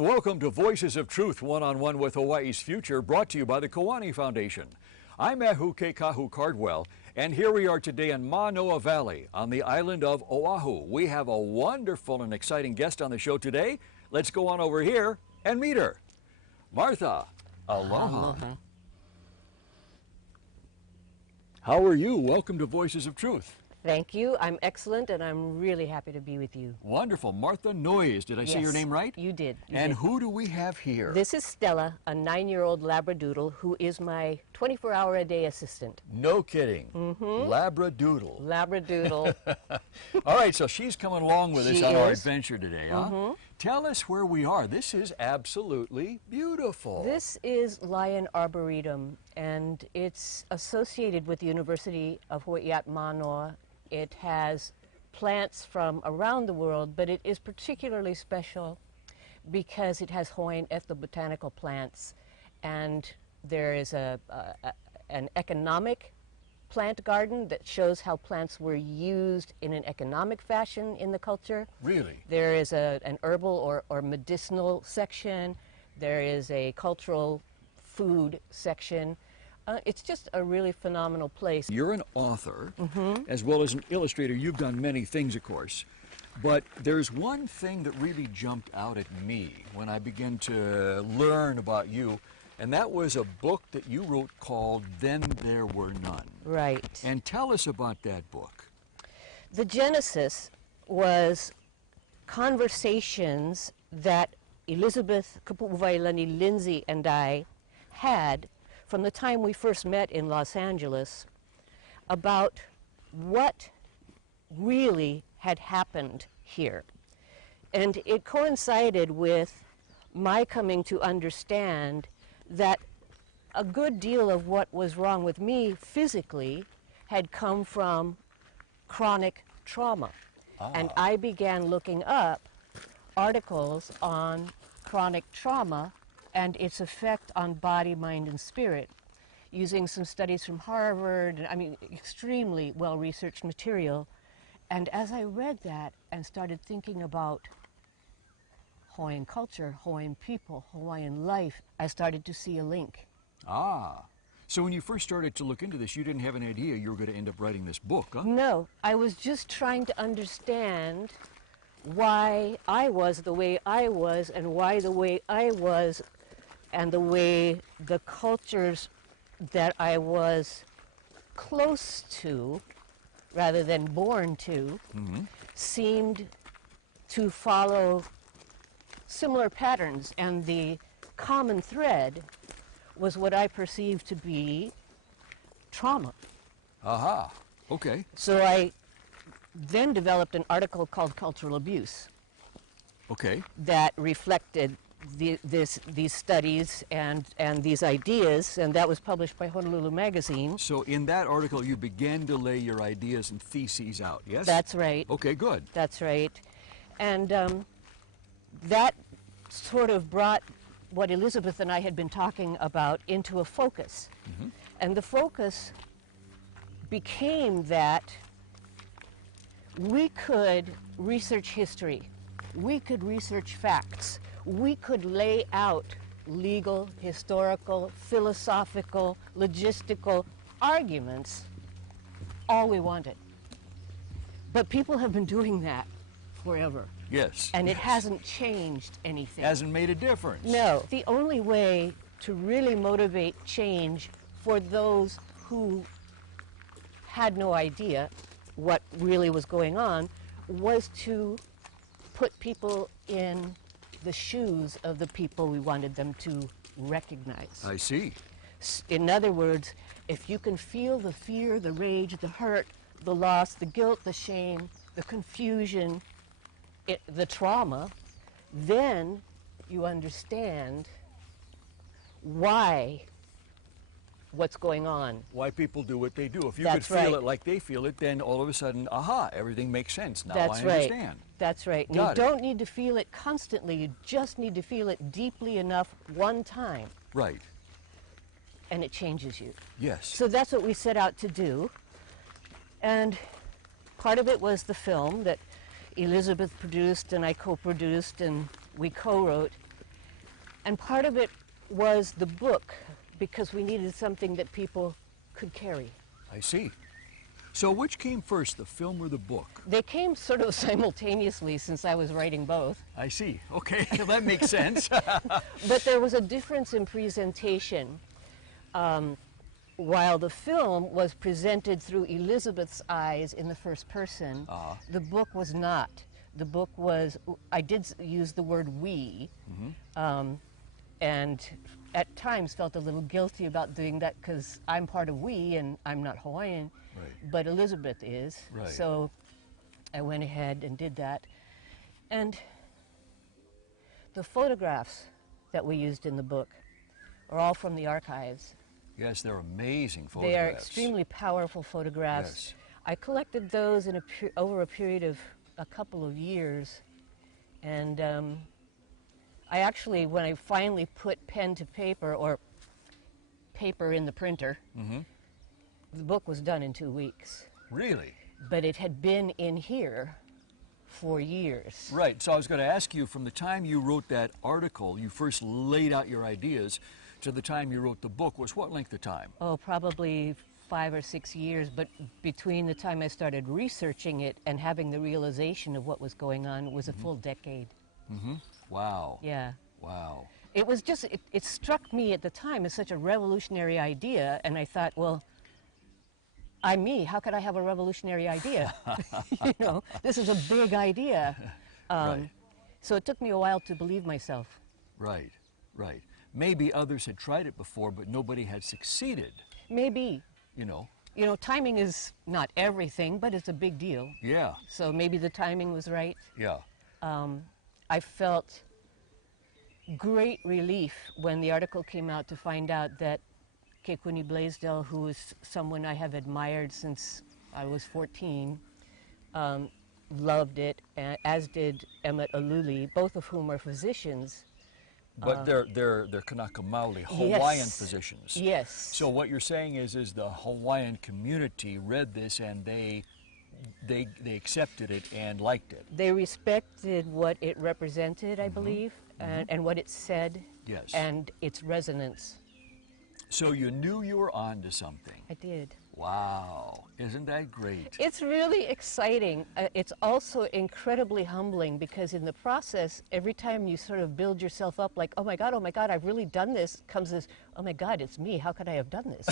And welcome to Voices of Truth, one-on-one with Hawaii's future, brought to you by the Kiwani Foundation. I'm Ahu Kekahu Cardwell, and here we are today in Manoa Valley on the island of Oahu. We have a wonderful and exciting guest on the show today. Let's go on over here and meet her. Martha, aloha. Aloha. How are you? Welcome to Voices of Truth. Thank you. I'm excellent, and I'm really happy to be with you. Wonderful. Martha Noyes. Did I say your name right? You did. And who do we have here? This is Stella, a 9-year-old Labradoodle who is my 24-hour-a-day assistant. No kidding. Labradoodle. Labradoodle. All right, so she's coming along with us She on our is. adventure today, huh? Tell us where we are. This is absolutely beautiful. This is Lion Arboretum, and it's associated with the University of Hawaii at Manoa. It has plants from around the world, but it is particularly special because it has Hawaiian ethnobotanical plants, and there is an economic plant garden that shows how plants were used in an economic fashion in the culture. Really? There is an herbal or medicinal section. There is a cultural food section. It's just a really phenomenal place. You're an author, as well as an illustrator. You've done many things, of course. But there's one thing that really jumped out at me when I began to learn about you, and that was a book that you wrote called Then There Were None. Right. And tell us about that book. The genesis was conversations that Elizabeth Kapu'uwailani Lindsay and I had from the time we first met in Los Angeles about what really had happened here. And it coincided with my coming to understand that a good deal of what was wrong with me physically had come from chronic trauma. And I began looking up articles on chronic trauma and its effect on body, mind, and spirit, using some studies from Harvard, I mean, extremely well-researched material. And as I read that and started thinking about Hawaiian culture, Hawaiian people, Hawaiian life, I started to see a link. So when you first started to look into this, you didn't have an idea you were going to end up writing this book, huh? No, I was just trying to understand why I was the way I was, and why the way I was and the way the cultures that I was close to, rather than born to, seemed to follow similar patterns. And the common thread was what I perceived to be trauma. Okay. So I then developed an article called Cultural Abuse. Okay. That reflected these studies and these ideas, and that was published by Honolulu Magazine. So in that article, you began to lay your ideas and theses out, yes? That's right. Okay, good. That's right. And that sort of brought what Elizabeth and I had been talking about into a focus. And the focus became that we could research history, we could research facts, we could lay out legal, historical, philosophical, logistical arguments all we wanted. But people have been doing that forever. Yes. And it hasn't changed anything. Hasn't made a difference. No. The only way to really motivate change for those who had no idea what really was going on was to put people in the shoes of the people we wanted them to recognize. I see. In other words, if you can feel the fear, the rage, the hurt, the loss, the guilt, the shame, the confusion, the trauma, then you understand what's going on. Why people do what they do. If you That's could feel right. it like they feel it, then all of a sudden, everything makes sense. Now That's I right. understand. That's right. And Got you it. don't need to feel it constantly. You just need to feel it deeply enough one time, Right. and it changes you. Yes. So that's what we set out to do. And part of it was the film that Elizabeth produced and I co-produced and we co-wrote. And part of it was the book, because we needed something that people could carry. I see. So which came first, the film or the book? They came sort of simultaneously since I was writing both. I see. Okay, that makes sense. But there was a difference in presentation. While the film was presented through Elizabeth's eyes in the first person, the book was not. The book was, I did use the word we, and at times felt a little guilty about doing that because I'm part of we and I'm not Hawaiian, but Elizabeth is. Right. So I went ahead and did that. And the photographs that we used in the book are all from the archives. Yes, they're amazing photographs. They are extremely powerful photographs. Yes. I collected those in over a period of a couple of years, and I actually, when I finally put pen to paper or paper in the printer, the book was done in 2 weeks. Really? But it had been in here for years. Right, so I was going to ask you, from the time you wrote that article, you first laid out your ideas, to the time you wrote the book, was what length of time? Oh, probably 5 or 6 years, but between the time I started researching it and having the realization of what was going on, it was a full decade. Wow. Yeah. Wow. It was just, it struck me at the time as such a revolutionary idea, and I thought, well, I'm me, how could I have a revolutionary idea? You know, this is a big idea. Right. So it took me a while to believe myself. Right, right. Maybe others had tried it before, but nobody had succeeded, Maybe. you know. You know, timing is not everything, but it's a big deal. Yeah, So maybe the timing was right. yeah. I felt great relief when the article came out to find out that Kekuni Blaisdell, who is someone I have admired since I was 14, loved it, as did Emmett Aluli, both of whom are physicians. But they're Kanaka Maoli, Hawaiian Yes. physicians. Yes. So what you're saying is the Hawaiian community read this and they accepted it and liked it. They respected what it represented, I believe, and what it said, Yes. and its resonance. So you knew you were on to something. I did. Wow, isn't that great? It's really exciting. It's also incredibly humbling because in the process, every time you sort of build yourself up like, oh my God, I've really done this, comes this, oh my God, it's me, how could I have done this?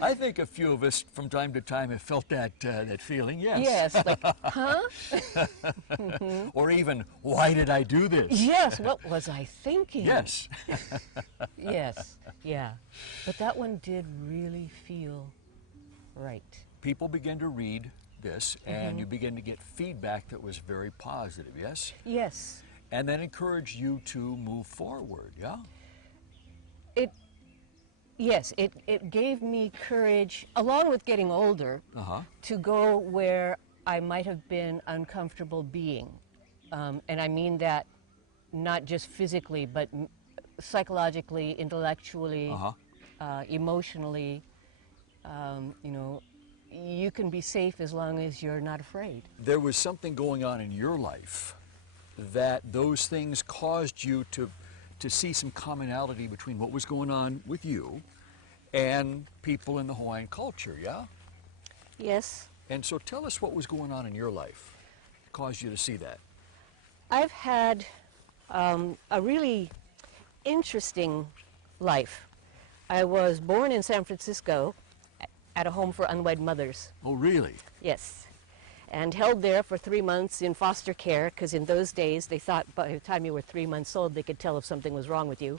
I think a few of us from time to time have felt that feeling, yes. Yes, like, huh? Or even, why did I do this? Yes, what was I thinking? Yes. Yes, yeah. But that one did really feel right. People begin to read this and you begin to get feedback that was very positive, yes? Yes. And that encouraged you to move forward, yeah? Yes, it gave me courage, along with getting older, to go where I might have been uncomfortable being. And I mean that not just physically, but psychologically, intellectually, emotionally. You know, you can be safe as long as you're not afraid. There was something going on in your life that those things caused you to see some commonality between what was going on with you and people in the Hawaiian culture, yeah? Yes. And so tell us what was going on in your life that caused you to see that. I've had a really interesting life. I was born in San Francisco at a home for unwed mothers. Oh, really? Yes. And held there for 3 months in foster care, because in those days they thought by the time you were 3 months old they could tell if something was wrong with you.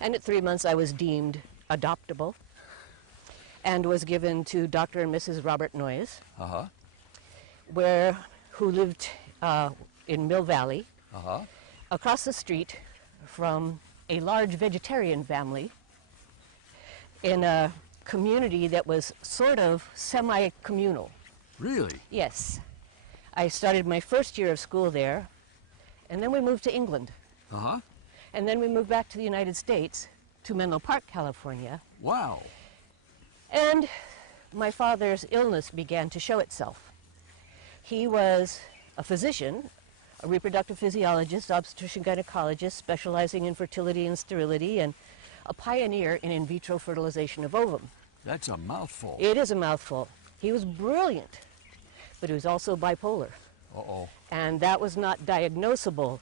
And at 3 months I was deemed adoptable and was given to Dr. and Mrs. Robert Noyes, who lived in Mill Valley, across the street from a large vegetarian family in a community that was sort of semi-communal. Really? Yes. I started my first year of school there, and then we moved to England. And then we moved back to the United States, to Menlo Park, California. Wow. And my father's illness began to show itself. He was a physician, a reproductive physiologist, obstetrician gynecologist, specializing in fertility and sterility, and a pioneer in vitro fertilization of ovum. That's a mouthful. It is a mouthful. He was brilliant, but he was also bipolar. Uh-oh. And that was not diagnosable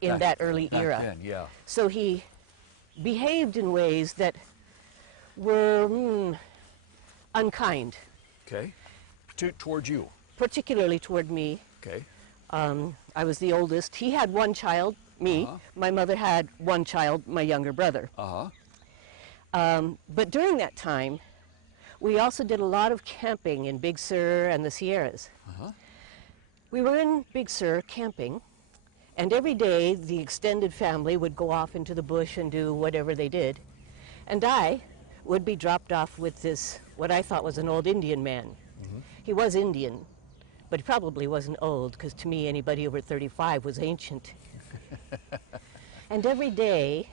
in that early era. Then, yeah. So he behaved in ways that were unkind. Okay. Towards you. Particularly toward me. Okay. I was the oldest. He had one child, me. My mother had one child, my younger brother. But during that time, we also did a lot of camping in Big Sur and the Sierras. We were in Big Sur camping, and every day the extended family would go off into the bush and do whatever they did. And I would be dropped off with this, what I thought was an old Indian man. He was Indian, but he probably wasn't old, because to me anybody over 35 was ancient. And every day,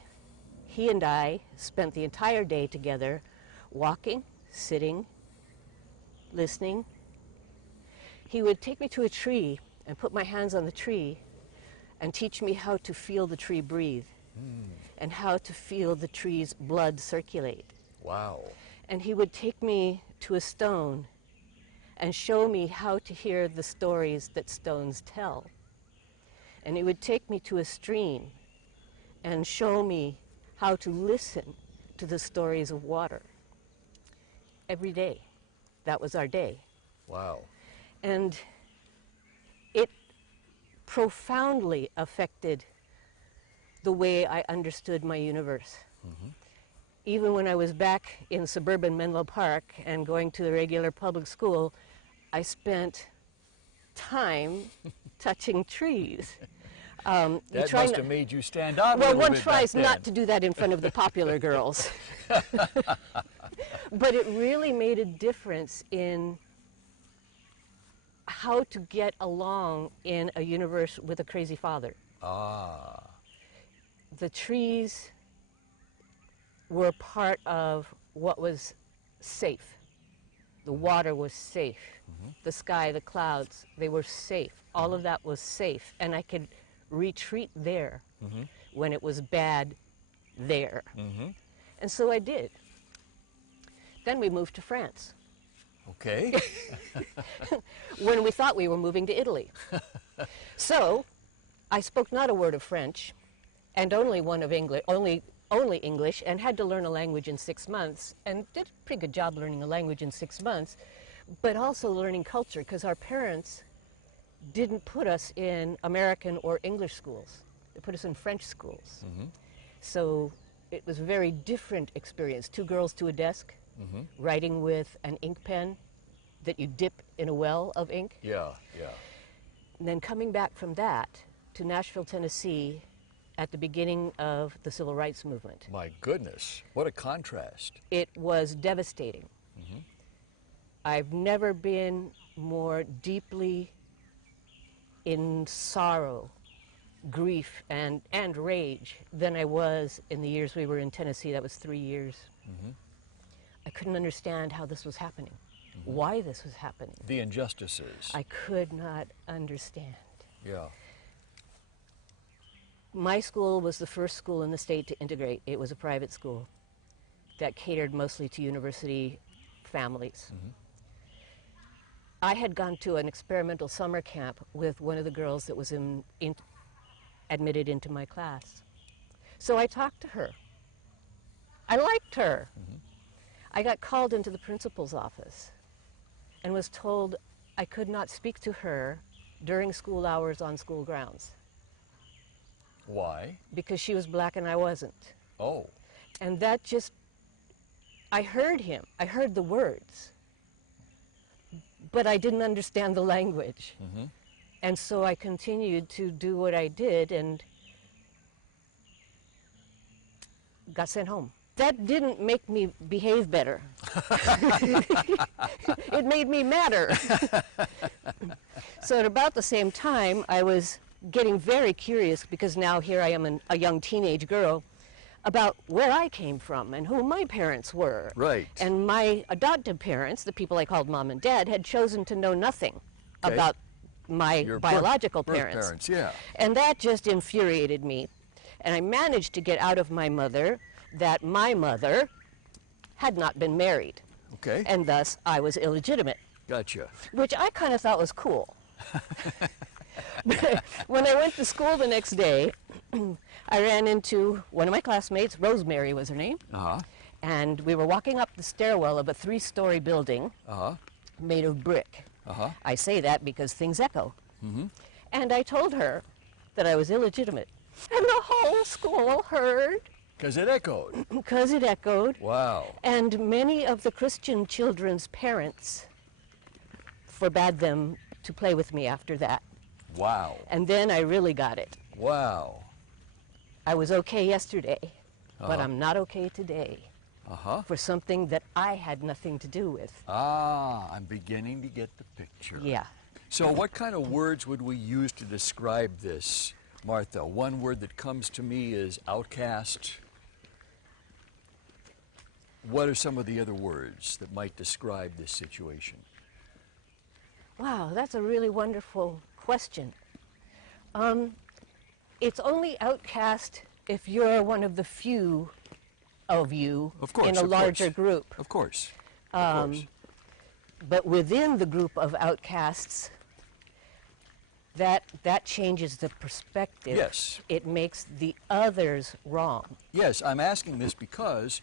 he and I spent the entire day together, walking, sitting, listening. He would take me to a tree and put my hands on the tree and teach me how to feel the tree breathe and how to feel the tree's blood circulate. Wow. And he would take me to a stone and show me how to hear the stories that stones tell. And he would take me to a stream and show me how to listen to the stories of water. Every day. That was our day. Wow. And it profoundly affected the way I understood my universe. Even when I was back in suburban Menlo Park and going to the regular public school, I spent time touching trees. That must have made you stand out a well, little one bit tries back not then. to do that in front of the popular girls. But it really made a difference in how to get along in a universe with a crazy father. The trees were part of what was safe. The water was safe. The sky, the clouds, they were safe. All of that was safe. And I could retreat there when it was bad there. And so I did. Then we moved to France. Okay. When we thought we were moving to Italy. So I spoke not a word of French and only one of English, only English, and had to learn a language in 6 months, and did a pretty good job learning a language in 6 months, but also learning culture, because our parents didn't put us in American or English schools. They put us in French schools. So it was a very different experience. 2 girls to a desk, writing with an ink pen that you dip in a well of ink. Yeah. And then coming back from that to Nashville, Tennessee, at the beginning of the Civil Rights Movement. My goodness, what a contrast. It was devastating. I've never been more deeply in sorrow, grief, and rage than I was in the years we were in Tennessee. That was 3 years. I couldn't understand how this was happening, why this was happening. The injustices. I could not understand. Yeah. My school was the first school in the state to integrate. It was a private school that catered mostly to university families. I had gone to an experimental summer camp with one of the girls that was admitted into my class. So I talked to her. I liked her. I got called into the principal's office and was told I could not speak to her during school hours on school grounds. Why? Because she was black and I wasn't. Oh. And that just, I heard him. I heard the words. But I didn't understand the language. And so I continued to do what I did and got sent home. That didn't make me behave better. It made me madder. So at about the same time, I was getting very curious, because now here I am a young teenage girl, about where I came from and who my parents were. Right. And my adoptive parents, the people I called mom and dad, had chosen to know nothing about my Your biological birth parents. yeah. And that just infuriated me. And I managed to get out of my mother that my mother had not been married. Okay. And thus I was illegitimate, Gotcha. which I kind of thought was cool. When I went to school the next day, I ran into one of my classmates, Rosemary was her name, Uh-huh. and we were walking up the stairwell of a 3-story building Uh-huh. made of brick. Uh-huh. I say that because things echo. Mm-hmm. And I told her that I was illegitimate. And the whole school heard, Because it echoed. because it echoed. Wow. And many of the Christian children's parents forbade them to play with me after that. Wow. And then I really got it. Wow. I was okay yesterday, but Uh-huh. I'm not okay today Uh-huh. for something that I had nothing to do with. Ah, I'm beginning to get the picture. Yeah. So what kind of words would we use to describe this, Martha? One word that comes to me is outcast. What are some of the other words that might describe this situation? Wow, that's a really wonderful question. It's only outcast if you're one of the few of you Of course, in a of larger course. group. Of course. Of course. But within the group of outcasts, that changes the perspective. Yes. It makes the others wrong. Yes, I'm asking this because,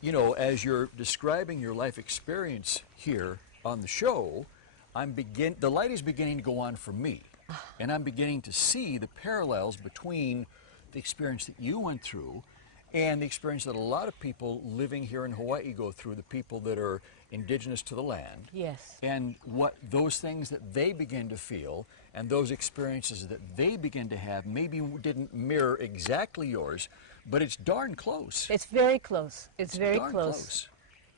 you know, as you're describing your life experience here on the show, the light is beginning to go on for me. And I'm beginning to see the parallels between the experience that you went through and the experience that a lot of people living here in Hawaii go through, the people that are indigenous to the land. Yes. And what those things that they begin to feel and those experiences that they begin to have maybe didn't mirror exactly yours, but it's darn close. It's very close. It's very darn close.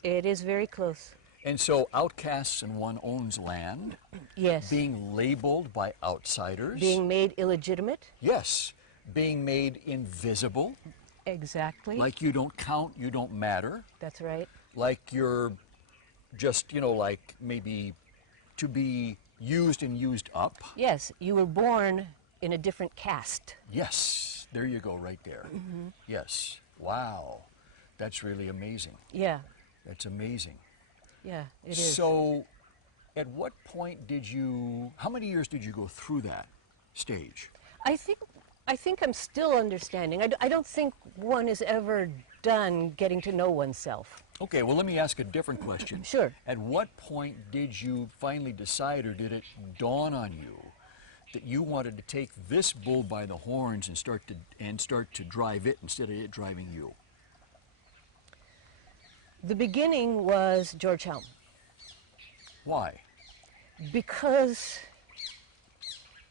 It is very close. And so outcasts in one owns land, Yes. being labeled by outsiders. Being made illegitimate. Yes, being made invisible, Exactly. like you don't count, you don't matter, That's right. like you're just, you know, like maybe to be used and used up. Yes, you were born in a different caste. Yes, there you go, right there. Mm-hmm. Yes, wow, that's really amazing. Yeah. That's amazing. Yeah, it is. So, at what point how many years did you go through that stage? I think I'm still understanding. I don't think one is ever done getting to know oneself. Okay, well, let me ask a different question. Sure. At what point did you finally decide, or did it dawn on you, that you wanted to take this bull by the horns and start to drive it instead of it driving you? The beginning was George Helm. Why? Because,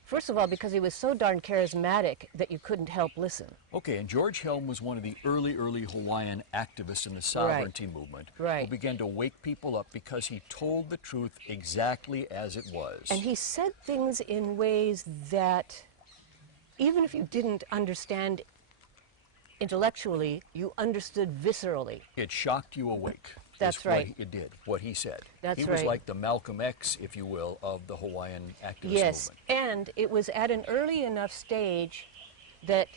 first of all, because he was so darn charismatic that you couldn't help listen. Okay, and George Helm was one of the early Hawaiian activists in the sovereignty movement. Right. Who began to wake people up because he told the truth exactly as it was. And he said things in ways that, even if you didn't understand intellectually, you understood viscerally. It shocked you awake. That's is right. What it did, what he said. That's he was right. like the Malcolm X, if you will, of the Hawaiian activist Yes, movement. and it was at an early enough stage that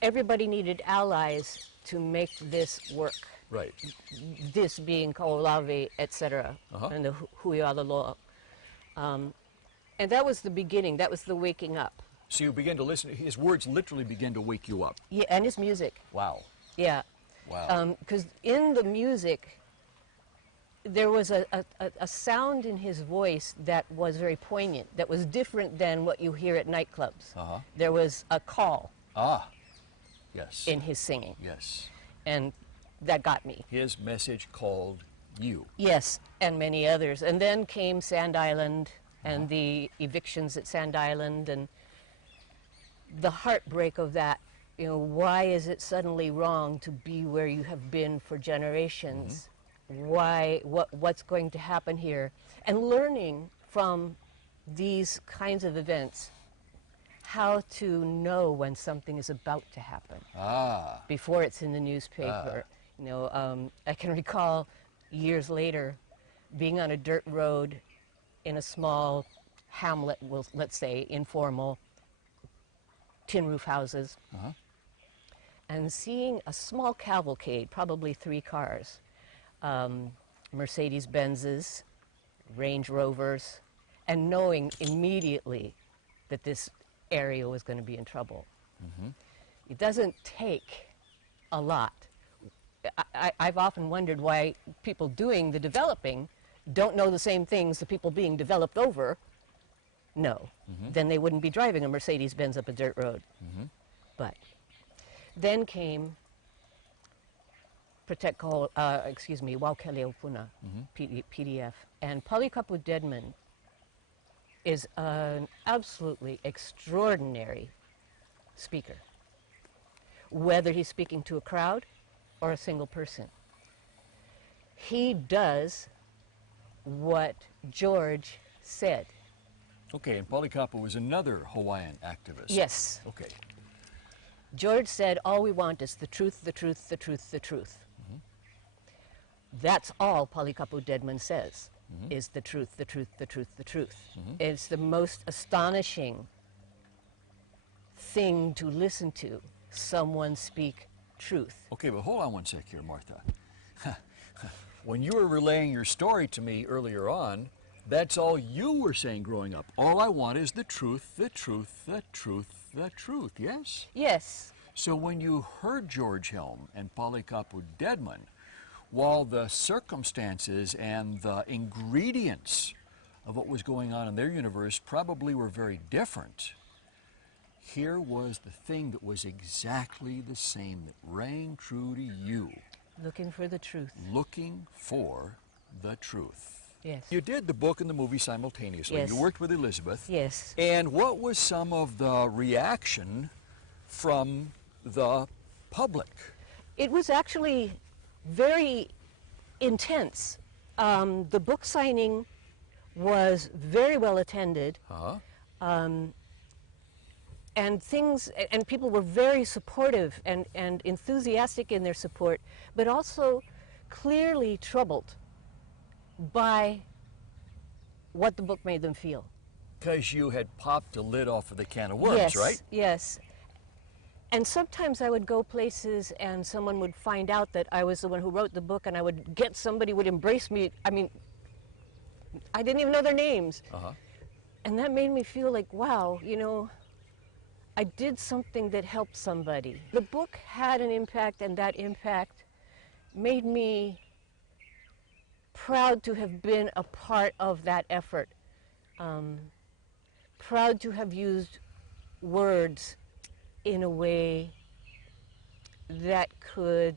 everybody needed allies to make this work. Right. This being Kaolave, etc., Uh-huh. and the Huialaloa. And that was the beginning. That was the waking up. So you began to listen. His words literally began to wake you up. Yeah, and his music. Wow. Yeah. Wow. Because in the music, there was a sound in his voice that was very poignant, that was different than what you hear at nightclubs. Uh-huh. There was a call Ah. Yes. in his singing, Yes. and that got me. His message called you. Yes, and many others. And then came Sand Island and the evictions at Sand Island and the heartbreak of that. You know, why is it suddenly wrong to be where you have been for generations? Why, what's going to happen here? And learning from these kinds of events how to know when something is about to happen Ah. before it's in the newspaper. You know, I can recall years later being on a dirt road in a small hamlet, let's say, informal tin roof houses, and seeing a small cavalcade, probably 3 cars, Mercedes-Benzes, Range Rovers, and knowing immediately that this area was going to be in trouble. It doesn't take a lot. I've often wondered why people doing the developing don't know the same things the people being developed over know. Then they wouldn't be driving a Mercedes-Benz up a dirt road. But then came Waukeleopuna, PDF. And Polikapu Deadman is an absolutely extraordinary speaker, whether he's speaking to a crowd or a single person. He does what George said. Okay, and Polikapu was another Hawaiian activist. Yes. Okay. George said, all we want is the truth, the truth, the truth, the truth. That's all Polikapu Deadman says, is the truth, the truth, the truth, the truth. It's the most astonishing thing to listen to, someone speak truth. Okay, but hold on one sec here, Martha. When you were relaying your story to me earlier on, that's all you were saying growing up. All I want is the truth, the truth, the truth, the truth, yes? Yes. So when you heard George Helm and Polikapu Deadman, while the circumstances and the ingredients of what was going on in their universe probably were very different, here was the thing that was exactly the same, that rang true to you. Looking for the truth. Looking for the truth. Yes. You did the book and the movie simultaneously. Yes. You worked with Elizabeth. Yes. And what was some of the reaction from the public? It was actually very intense. The book signing was very well attended. And people were very supportive and enthusiastic in their support, but also clearly troubled by what the book made them feel. Because you had popped the lid off of the can of worms, right? Yes. And sometimes I would go places and someone would find out that I was the one who wrote the book, and I would get somebody would embrace me. I mean, I didn't even know their names. And that made me feel like, wow, you know, I did something that helped somebody. The book had an impact, and that impact made me proud to have been a part of that effort. Proud to have used words in a way that could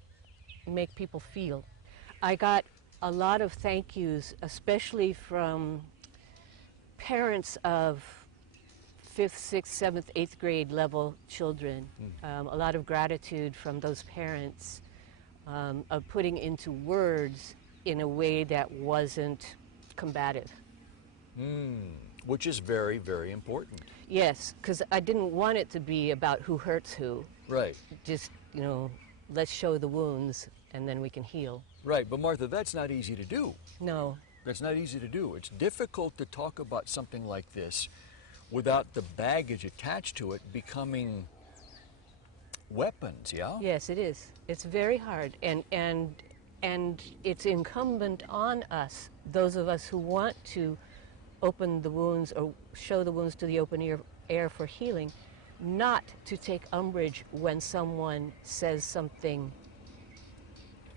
make people feel. I got a lot of thank yous, especially from parents of 5th, 6th, 7th, 8th grade level children. A lot of gratitude from those parents of putting into words in a way that wasn't combative. Which is very, very important. Yes, because I didn't want it to be about who hurts who. Right. Just, you know, let's show the wounds and then we can heal. Right, but Martha, that's not easy to do. No. That's not easy to do. It's difficult to talk about something like this without the baggage attached to it becoming weapons, yeah? Yes, it is. It's very hard, and it's incumbent on us, those of us who want to open the wounds or show the wounds to the open air for healing, not to take umbrage when someone says something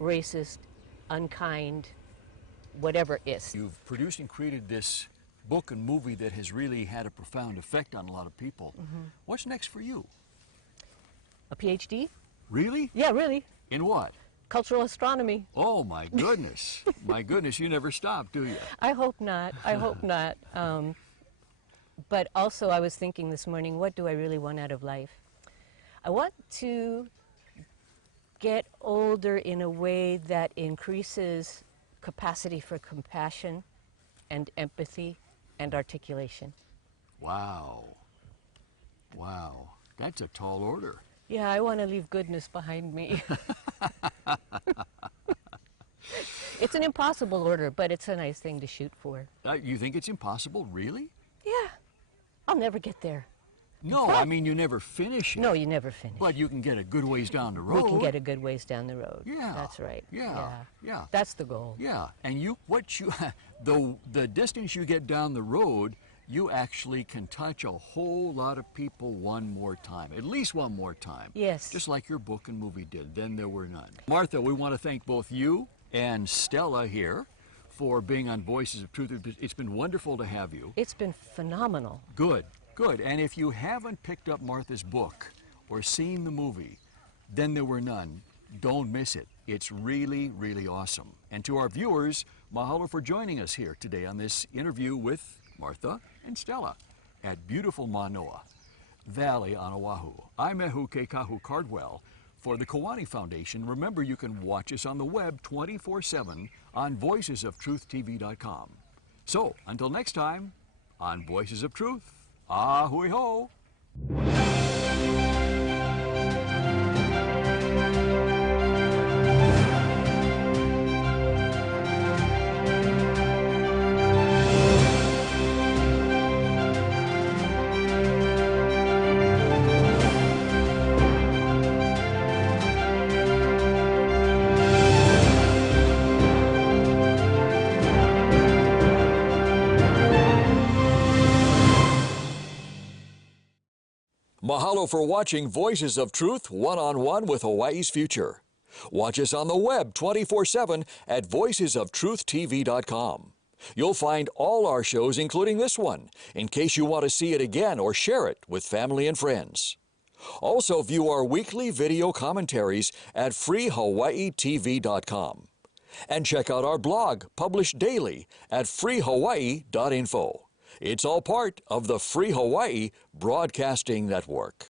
racist, unkind, whatever it is. You've produced and created this book and movie that has really had a profound effect on a lot of people. What's next for you? A PhD? Really? Yeah, really. In what? Cultural astronomy. Oh my goodness. My goodness, you never stop, do you? I hope not. I hope not. But also I was thinking this morning, what do I really want out of life? I want to get older in a way that increases capacity for compassion and empathy and articulation. Wow. Wow. That's a tall order. Yeah, I want to leave goodness behind me. It's an impossible order, but it's a nice thing to shoot for. You think it's impossible, really? Yeah. I'll never get there. No, I mean you never finish it. No, you never finish. But you can get a good ways down the road. We can get a good ways down the road. Yeah. That's right. Yeah. That's the goal. Yeah, and the distance you get down the road, you actually can touch a whole lot of people one more time, at least one more time. Yes. Just like your book and movie did, Then There Were None. Martha, we want to thank both you and Stella here for being on Voices of Truth. It's been wonderful to have you. It's been phenomenal. Good, good. And if you haven't picked up Martha's book or seen the movie, Then There Were None, don't miss it. It's really, really awesome. And to our viewers, mahalo for joining us here today on this interview with Martha and Stella at beautiful Manoa Valley on Oahu. I'm Ehu Kekahu Cardwell for the Kiwane Foundation. Remember, you can watch us on the web 24/7 on voicesoftruth.tv.com. So, until next time, on Voices of Truth, ahui ho! Mahalo for watching Voices of Truth one-on-one with Hawaii's Future. Watch us on the web 24/7 at voicesoftruth.tv.com. You'll find all our shows, including this one, in case you want to see it again or share it with family and friends. Also view our weekly video commentaries at freehawaiitv.com. And check out our blog, published daily, at freehawaii.info. It's all part of the Free Hawaii Broadcasting Network.